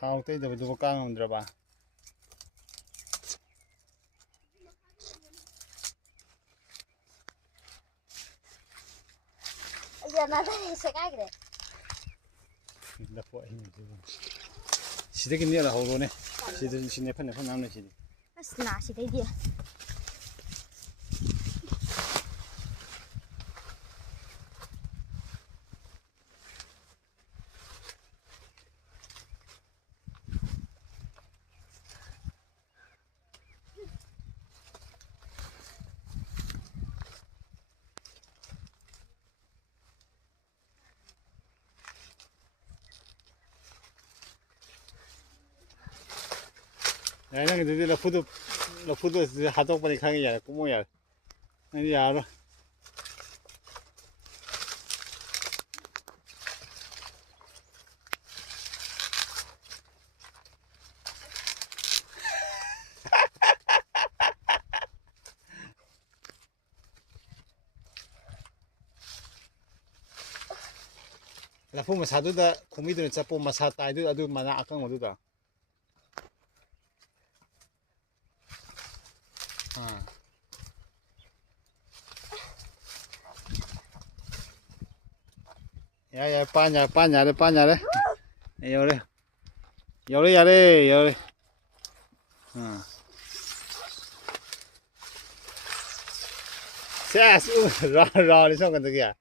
타오때 누구 깡 들어봐. giờ nó thấy sẽ cái kìa 나 보아 힘이 지금. 시대기 니라 하고네. 시대 편에 편 남는 시대. nó sẽ thấy gì 야, 이런 게 러푸드 하도 보니 강이 야, 꼬모야. 아니 알아. 라푸 뭐 사두다 고미들은 잡고 뭐 사다이도 아주 많아 아까 뭐도다. 야, 빠냐 đấy. Vô đi. Xe, rò đi xong gần từ kìa.